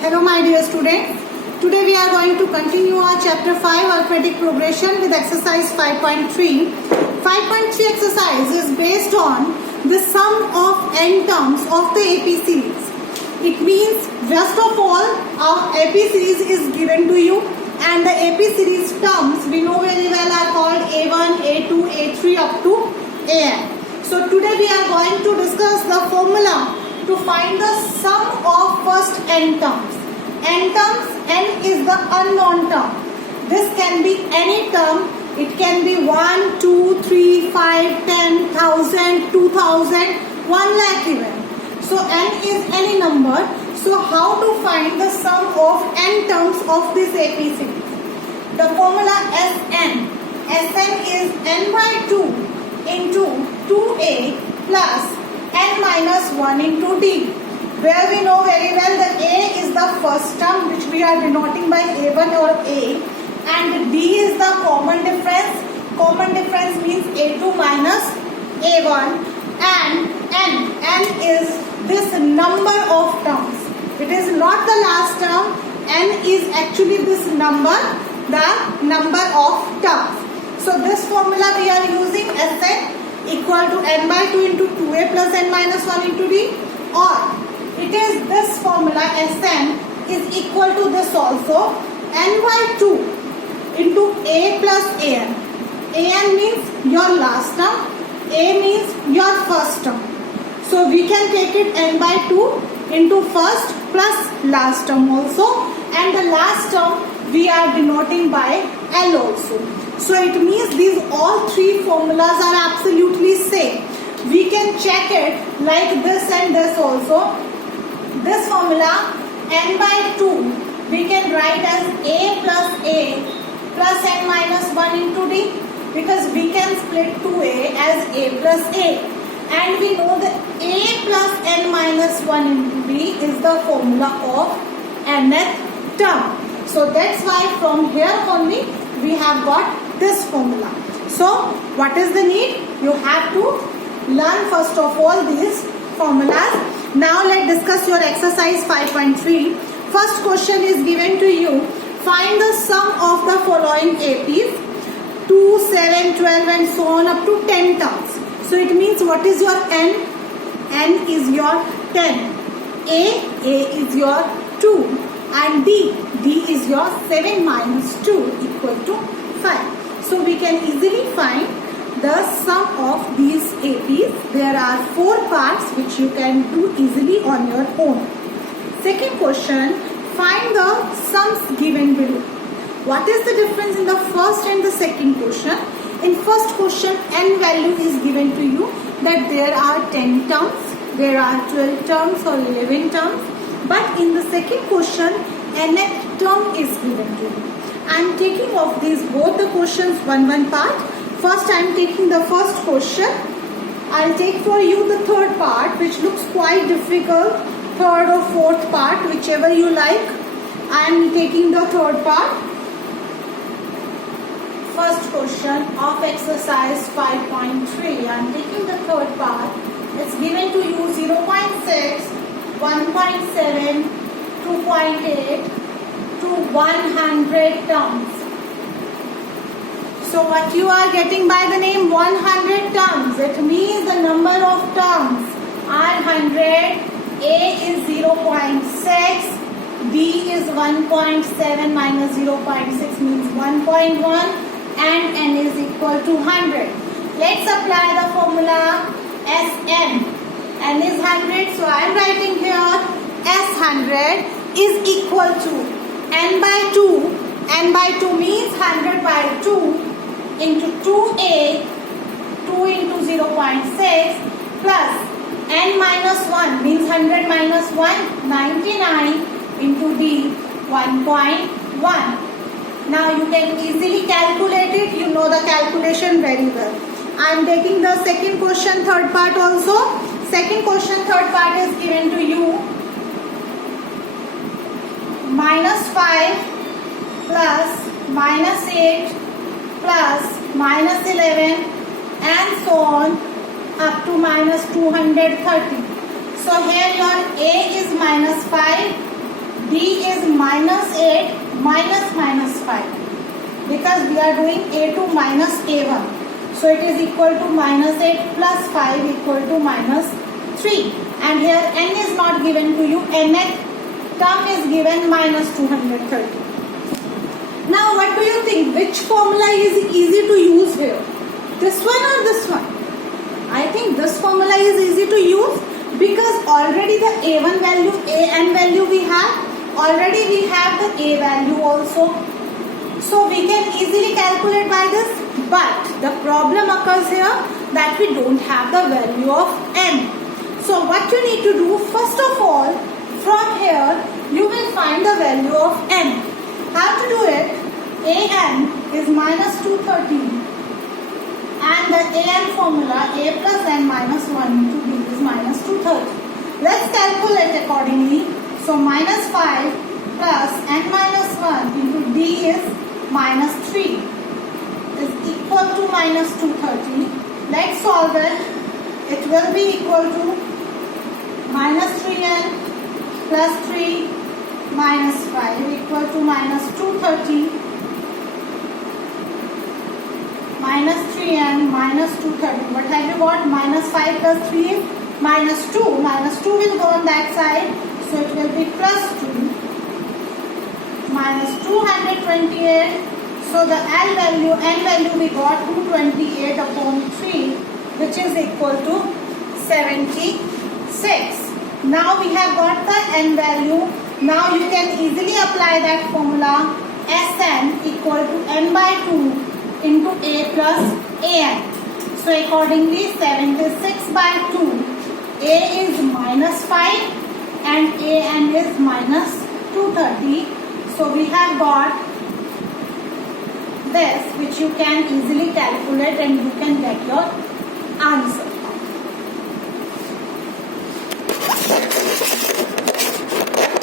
Hello my dear students. Today we are going to continue our chapter 5 arithmetic progression with exercise 5.3. 5.3 exercise is based on the sum of n terms of the AP series. It means first of all our AP series is given to you and the AP series terms we know very well are called A1, A2, A3 up to AN. So today we are going to discuss the formula to find the sum of first n terms. N terms, n is the unknown term. This can be any term. It can be 1, 2, 3, 5, 10, 1000, 2000, 1 lakh even. So n is any number. So how to find the sum of n terms of this AP series? The formula Sn. Sn is n by 2 into 2a plus n minus 1 into d, where we know very well that a is the first term which we are denoting by a1 or a, and d is the common difference. Common difference means a2 minus a1, and n is this number of terms. It is not the last term. N is actually this number, the number of terms. So this formula we are using Sn equal to n by 2 into 2a plus n minus 1 into d, or it is this formula Sn is equal to this also, n by 2 into a plus an. An means your last term, a means your first term. So we can take it n by 2 into first plus last term also, and the last term we are denoting by L also. So it means these all three formulas are absolutely same. We can check it like this and this also. This formula n by 2 we can write as a plus n minus 1 into d, because we can split 2a as a plus a, and we know that a plus n minus 1 into d is the formula of nth term. So that's why from here only we have got this formula. So what is the need? You have to learn first of all these formulas. Now let's discuss your exercise 5.3. First question is given to you. Find the sum of the following APs 2, 7, 12 and so on up to 10 terms. So it means what is your n? N is your 10. A is your 2. And D is your 7 minus 2 equal to 5. So we can easily find the sum of these APs. There are 4 parts which you can do easily on your own. Second question, find the sums given below. What is the difference in the first and the second question? In first question, n value is given to you that there are 10 terms, there are 12 terms or 11 terms. But in the second question, nth term is given to you. I am taking of these both the questions one part. First I am taking the first question. I will take for you the third part, which looks quite difficult. Third or fourth part, whichever you like. I am taking the third part. First question of exercise 5.3. I am taking the third part. It's given to you 0.6, 1.7, 2.8 to 100 terms. So what you are getting by the name 100 terms, it means the number of terms are 100. A is 0.6, B is 1.7 minus 0.6 means 1.1, and n is equal to 100. Let's apply the formula Sn. N is 100, so I am writing here S100 is equal to n by 2. N by 2 means 100 by 2 into 2a, 2 into 0.6 plus n minus 1 means 100 minus 1, 99 into d, 1.1. Now you can easily calculate it. You know the calculation very well. I am taking the second question, third part also. Second question, third part is given to you. Minus 5 plus minus 8 plus minus 11 and so on up to minus 230. So here your A is minus 5, D is minus 8 minus 5, because we are doing A2 minus A1. So it is equal to minus 8 plus 5 equal to minus 3. And here n is not given to you, nth term is given minus 230. Now what do you think? Which formula is easy to use here? This one or this one? I think this formula is easy to use, because already the A1 value, an value we have. Already we have the A value also. So we can easily calculate by this. But the problem occurs here that we don't have the value of n. So what you need to do, first of all, from here you will find the value of n. How to do it? An is minus 230, and the an formula, a plus n minus 1 into b is minus 230. Let's calculate accordingly. So minus 5 plus n minus 1 into d is minus 3 is equal to minus 230. Let's solve it. It will be equal to minus 3n plus 3 minus 5 equal to minus 230 minus 3n minus 230. What have you got? Minus 5 plus 3 is minus 2. Minus 2 will go on that side. So it will be plus 2 minus 228. So the n value we got 228 upon 3, which is equal to 76. Now we have got the n value. Now you can easily apply that formula, Sn equal to n by 2 into a plus an. So accordingly 76 by 2, a is minus 5 and an is minus 230. So we have got this, which you can easily calculate and you can get your answer.